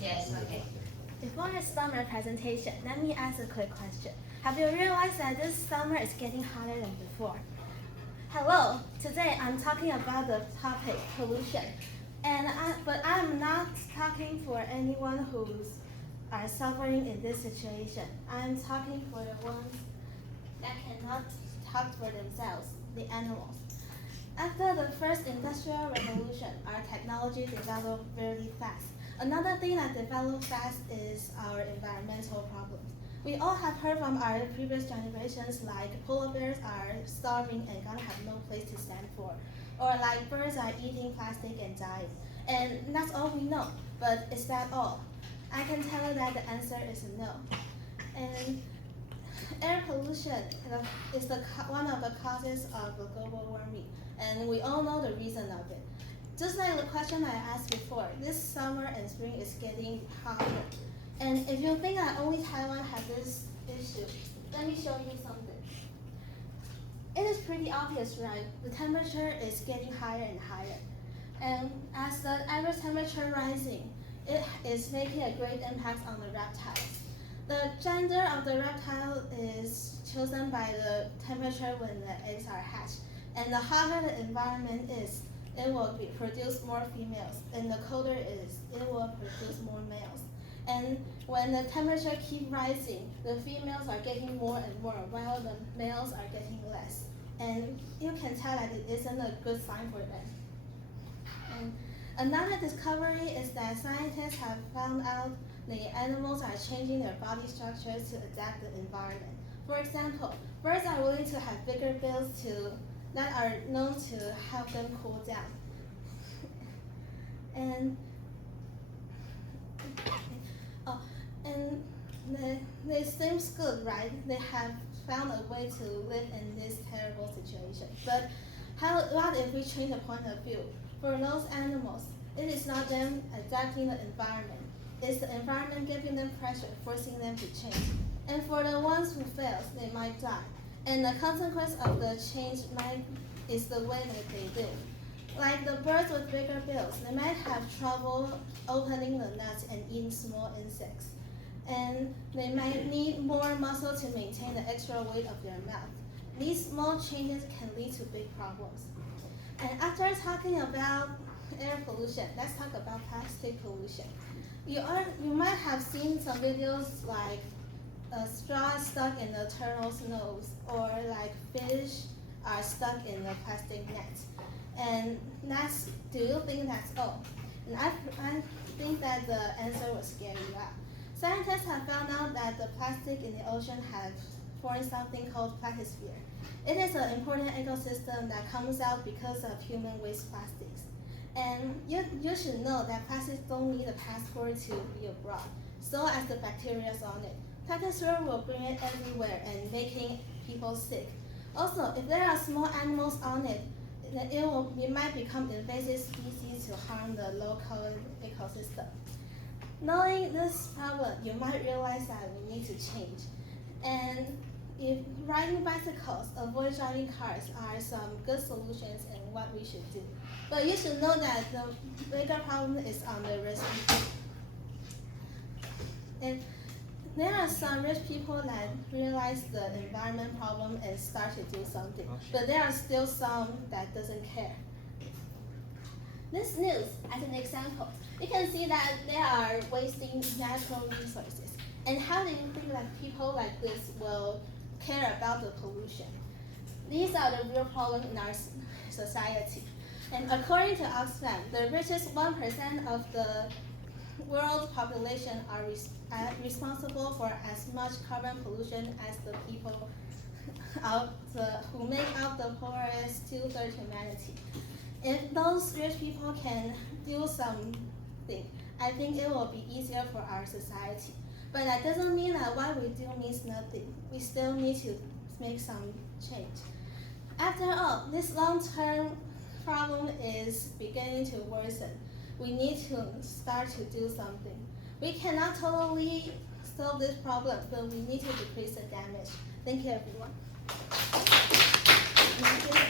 Yes, okay. Before I start my presentation, let me ask a quick question. Have you realized that this summer is getting hotter than before? Hello, today I'm talking about the topic pollution. But I'm not talking for anyone who's are suffering in this situation. I'm talking for the ones that cannot talk for themselves, the animals. After the first industrial revolution, our technology developed very fast. Another thing that developed fast is our environmental problems. We all have heard from our previous generations like polar bears are starving and gonna have no place to stand for, or like birds are eating plastic and dying. And that's all we know, but is that all? I can tell you that the answer is no. And air pollution is one of the causes of global warming, and we all know the reason of it. Just like the question I asked before, this summer and spring is getting hotter. And if you think that only Taiwan has this issue, let me show you something. It is pretty obvious, right? The temperature is getting higher and higher. And as the average temperature rising, it is making a great impact on the reptiles. The gender of the reptile is chosen by the temperature when the eggs are hatched. And the hotter the environment is, it will produce more females. And the colder it is, it will produce more males. And when the temperature keeps rising, the females are getting more and more, while the males are getting less. And you can tell that it isn't a good sign for them. And another discovery is that scientists have found out the animals are changing their body structures to adapt the environment. For example, birds are willing to have bigger bills that are known to help them cool down. And it seems good, right? They have found a way to live in this terrible situation. But what if we change the point of view? For those animals, it is not them adapting the environment. It's the environment giving them pressure, forcing them to change. And for the ones who fail, they might die. And the consequence of the change is the way that they live. Like the birds with bigger bills, they might have trouble opening the nuts and eating small insects. And they might need more muscle to maintain the extra weight of their mouth. These small changes can lead to big problems. And after talking about air pollution, let's talk about plastic pollution. You might have seen some videos like a straw stuck in the turtle's nose, or like fish are stuck in the plastic net. And do you think that's all? And I think that the answer will scare you out. Scientists have found out that the plastic in the ocean have formed something called plastisphere. It is an important ecosystem that comes out because of human waste plastics. And you should know that plastics don't need a passport to be abroad, so as the bacteria on it. Plastisphere will bring it everywhere and making people sick. Also, if there are small animals on it, it might become invasive species to harm the local ecosystem. Knowing this problem, you might realize that we need to change. And if riding bicycles, avoid driving cars are some good solutions and what we should do. But you should know that the bigger problem is on the rich people. And there are some rich people that realize the environment problem and start to do something. But there are still some that doesn't care. This news, as an example, you can see that they are wasting natural resources. And how do you think that people like this will care about the pollution? These are the real problems in our society. And according to Oxfam, the richest 1% of the world population are responsible for as much carbon pollution as the people who make up the poorest 2/3 of humanity. If those rich people can do something, I think it will be easier for our society. But that doesn't mean that what we do means nothing. We still need to make some change. After all, this long-term problem is beginning to worsen. We need to start to do something. We cannot totally solve this problem, but we need to decrease the damage. Thank you, everyone.